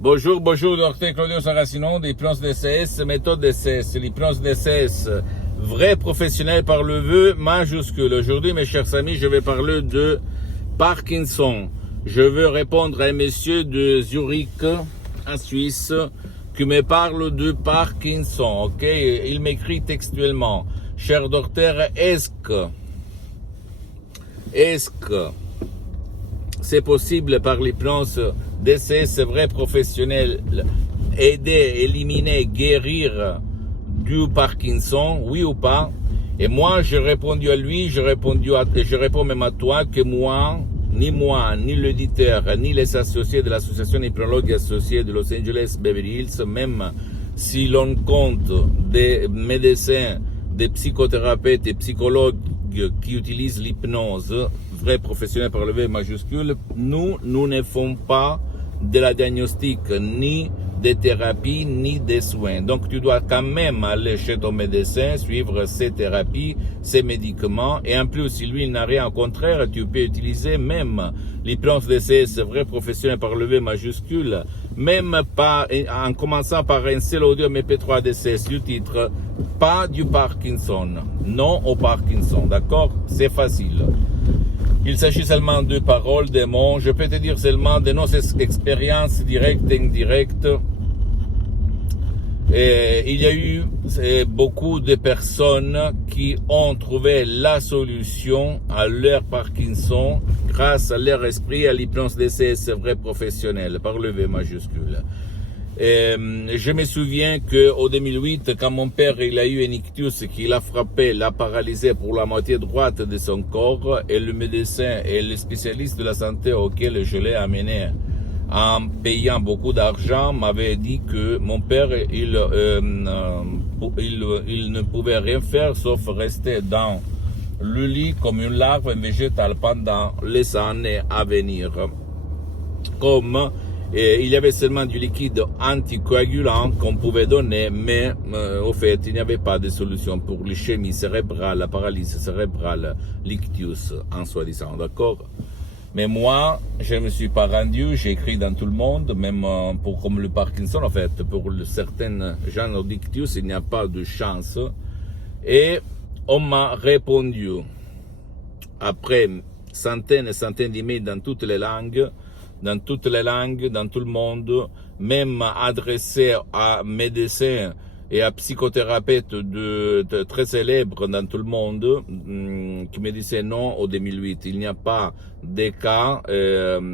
Bonjour, bonjour, docteur Claudio Saracino, l'hypnose DCS, méthode DCS, l'hypnose DCS, vrai professionnel par le vœu majuscule. Aujourd'hui, mes chers amis, je vais parler de Parkinson. Je veux répondre à un monsieur de Zurich, en Suisse, qui me parle de Parkinson, ok? Il m'écrit textuellement, cher docteur, est-ce que c'est possible par l'hypnose DCS vrai professionnel aider, éliminer, guérir du Parkinson, oui ou pas? Et moi, j'ai répondu à lui, je réponds même à toi que moi, ni l'éditeur, ni les associés de l'association hypnologue associée de Los Angeles Beverly Hills, même si l'on compte des médecins, des psychothérapeutes et psychologues qui utilisent l'hypnose, vrai professionnel par le V majuscule, nous ne faisons pas de la diagnostic, ni des thérapies, ni des soins. Donc tu dois quand même aller chez ton médecin, suivre ses thérapies, ses médicaments, et en plus, si lui n'a rien, au contraire, tu peux utiliser même l'hypnose DCS, vrai professionnel par le V majuscule, même pas, en commençant par un seul audio MP3 DCS du titre, pas du Parkinson, non au Parkinson, d'accord? C'est facile. Il s'agit seulement de paroles, de mots. Je peux te dire seulement de nos expériences directes et indirectes. Et il y a eu beaucoup de personnes qui ont trouvé la solution à leur Parkinson grâce à leur esprit, à l'hypnose DCS vrai professionnel, par le V majuscule. Et je me souviens qu'au 2008, quand mon père il a eu un ictus qui l'a frappé, l'a paralysé pour la moitié droite de son corps, et le médecin et le spécialiste de la santé auquel je l'ai amené en payant beaucoup d'argent m'avait dit que mon père il ne pouvait rien faire sauf rester dans le lit comme une larve végétale pendant les années à venir. Comme il y avait seulement du liquide anticoagulant qu'on pouvait donner, mais au fait, il n'y avait pas de solution pour l'ischémie cérébrale, la paralysie cérébrale, l'ictus, en soi-disant, d'accord? Mais moi, je ne me suis pas rendu, j'ai écrit dans tout le monde, même pour comme le Parkinson, en fait, pour certains genres d'ictus, il n'y a pas de chance. Et on m'a répondu, après centaines et centaines d'emails dans toutes les langues, dans tout le monde, même adressé à médecins et à psychothérapeutes très célèbres dans tout le monde, qui me disaient non au 2008. Il n'y a pas de cas de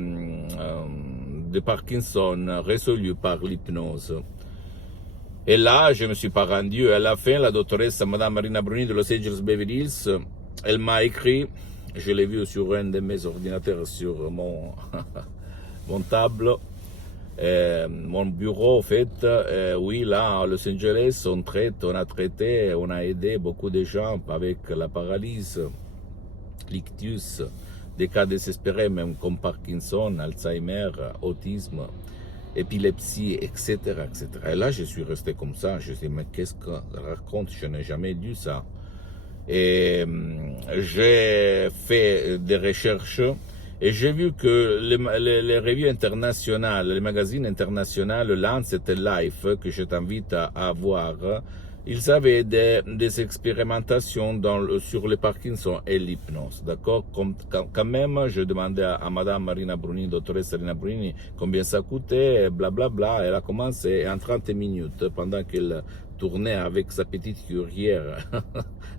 Parkinson résolus par l'hypnose. Et là, je me suis pas rendu. À la fin, la doctoresse Madame Marina Bruni de Los Angeles Beverly Hills, elle m'a écrit, je l'ai vu sur un de mes ordinateurs, sur mon mon table, mon bureau, en fait, oui, là, à Los Angeles, on a traité, on a aidé beaucoup de gens avec la paralysie, l'ictus, des cas désespérés, même comme Parkinson, Alzheimer, autisme, épilepsie, etc., etc. Et là, je suis resté comme ça, je me suis dit, mais qu'est-ce qu'on raconte? Je n'ai jamais dit ça. Et j'ai fait des recherches, et j'ai vu que les revues internationales, les magazines internationaux, Lancet et Life, que je t'invite à voir, ils avaient des expérimentations sur le Parkinson et l'hypnose, d'accord? Quand même, je demandais à Madame Marina Bruni, doctoresse Marina Bruni, combien ça coûtait, blablabla. Bla, bla. Elle a commencé en 30 minutes, pendant qu'elle tournait avec sa petite cuillère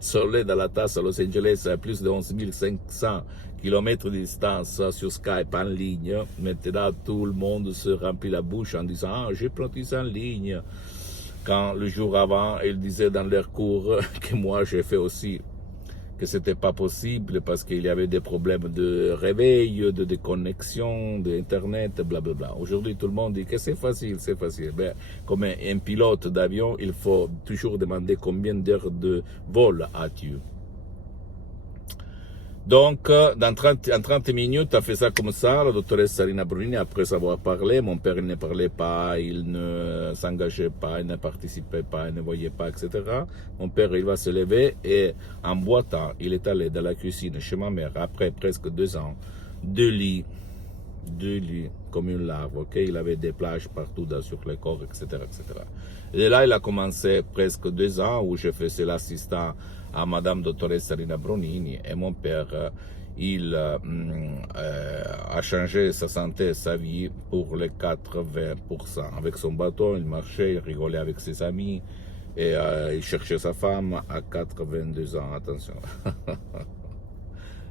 sur l'aide à la tasse à Los Angeles à plus de 11 500 kilomètres de distance sur Skype en ligne. Maintenant, tout le monde se remplit la bouche en disant « Ah, j'ai planté ça en ligne ». Quand le jour avant, ils disaient dans leur cours que moi j'ai fait aussi, que c'était pas possible parce qu'il y avait des problèmes de réveil, de déconnexion, d'internet, blablabla. Aujourd'hui, tout le monde dit que c'est facile, c'est facile. Ben, comme un pilote d'avion, il faut toujours demander combien d'heures de vol as-tu. Donc, en 30 minutes, a fait ça comme ça, la doctoresse Sarina Bruni, après avoir parlé, mon père il ne parlait pas, il ne s'engageait pas, il ne participait pas, il ne voyait pas, etc. Mon père, il va se lever et en boitant, il est allé dans la cuisine chez ma mère, après presque 2 ans, 2 lits, comme une larve, ok? Il avait des plages partout sur le corps, etc., etc. Et là, il a commencé presque 2 ans où je faisais l'assistant à Madame Dottoressa Rina Bronini et mon père, il a changé sa santé, sa vie pour les 80%. Avec son bâton, il marchait, il rigolait avec ses amis et il cherchait sa femme à 82 ans. Attention.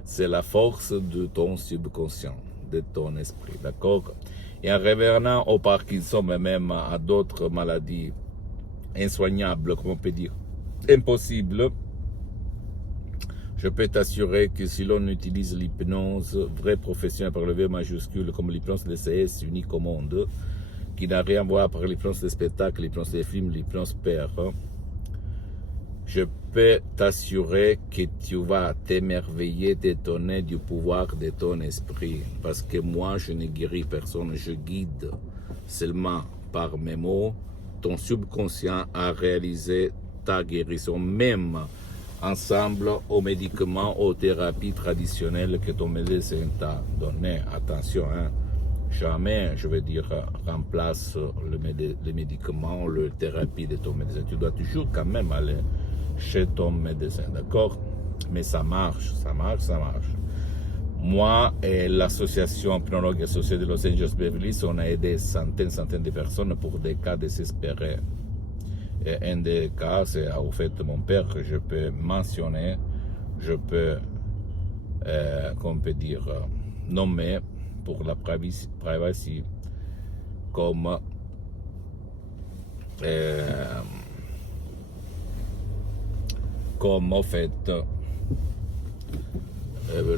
C'est la force de ton subconscient, de ton esprit, d'accord? Et en revenant au Parkinson, mais même à d'autres maladies insoignables, comme on peut dire, impossibles, je peux t'assurer que si l'on utilise l'hypnose vraie professionnelle par le V majuscule, comme l'hypnose DCS unique au monde, qui n'a rien à voir avec l'hypnose des spectacles, l'hypnose des films, l'hypnose père, je peux t'assurer que tu vas t'émerveiller, t'étonner du pouvoir de ton esprit. Parce que moi, je ne guéris personne, je guide seulement par mes mots ton subconscient à réaliser ta guérison, même ensemble aux médicaments, aux thérapies traditionnelles que ton médecin t'a donné. Attention, hein. Jamais, je veux dire, remplace les médicaments, la thérapie de ton médecin. Tu dois toujours quand même aller chez ton médecin, d'accord? Mais ça marche, ça marche, ça marche. Moi et l'association Hypnologue Associée de Los Angeles Beverly Hills, on a aidé centaines de personnes pour des cas désespérés. Et un des cas, c'est au fait mon père que je peux mentionner, je peux, qu'on peut dire, nommer pour la privacy comme au fait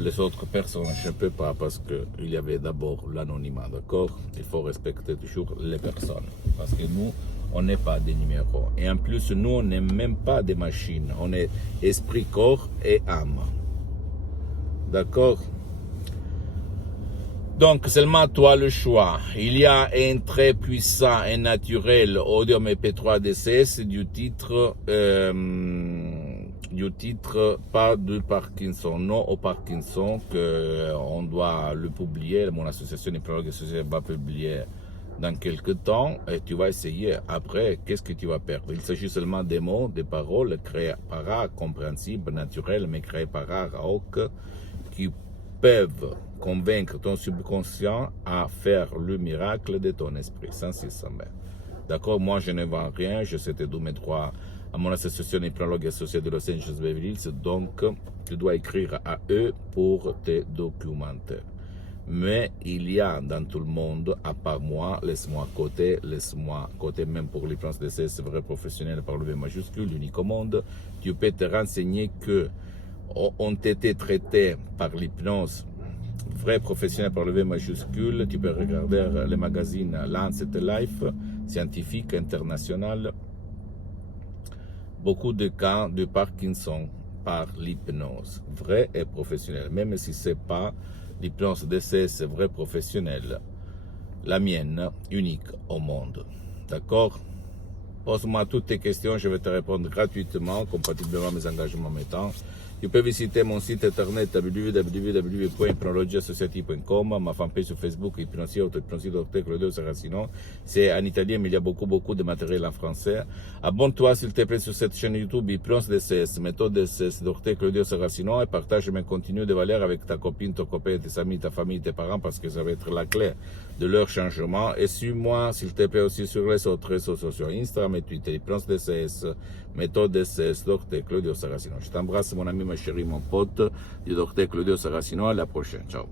les autres personnes, je ne peux pas parce qu'il y avait d'abord l'anonymat, d'accord? Il faut respecter toujours les personnes parce que nous, on n'est pas des numéros. Et en plus, nous, on n'est même pas des machines. On est esprit, corps et âme. D'accord? Donc, seulement toi le choix. Il y a un très puissant et naturel Audio MP3 DCS du titre pas de Parkinson, non au Parkinson, qu'on doit le publier. Mon association Hypnologue Associée va publier dans quelques temps et tu vas essayer. Après, qu'est-ce que tu vas perdre? Il s'agit seulement des mots, des paroles créées par rare, compréhensibles, naturelles, mais créées par rare, qui peuvent convaincre ton subconscient à faire le miracle de ton esprit, sans cesser. D'accord? Moi, je ne vends rien, je sais te donner mes droits à mon association Hypnologue Associée de Los Angeles Beverly Hills, donc tu dois écrire à eux pour te documenter. Mais il y a dans tout le monde, à part moi, laisse-moi côté même pour l'hypnose DCS vrai professionnel par le V majuscule, unique au monde, tu peux te renseigner que ont été traités par l'hypnose vrai professionnel par le V majuscule. Tu peux regarder le magazine Lancet Life, scientifique, international. Beaucoup de cas de Parkinson par l'hypnose, vrai et professionnel. Même si ce n'est pas l'hypnose DCS vrai professionnel, la mienne, unique au monde. D'accord? Pose-moi toutes tes questions, je vais te répondre gratuitement, compatiblement à mes engagements mettants. Tu peux visiter mon site internet www.hypnologieassociative.com, ma fanpage sur Facebook, Hypnosie, Auto-Hypnosie, Dr. Claudio Saracino. C'est en italien, mais il y a beaucoup de matériel en français. Abonne-toi, s'il te plaît, sur cette chaîne YouTube, Hypnose DCS, méthode DCS, Dr. Claudio Saracino, et partage mes contenus de valeur avec ta copine, ton copain, tes amis, ta famille, tes parents, parce que ça va être la clé de leur changement. Et suis-moi, s'il te plaît, aussi sur les autres réseaux sociaux, Instagram et Twitter, Hypnose DCS, méthode DCS, Dr. Claudio Saracino. Je t'embrasse, mon ami, ma chérie, mon pote, du Dr. Claudio Saracino. À la prochaine. Ciao.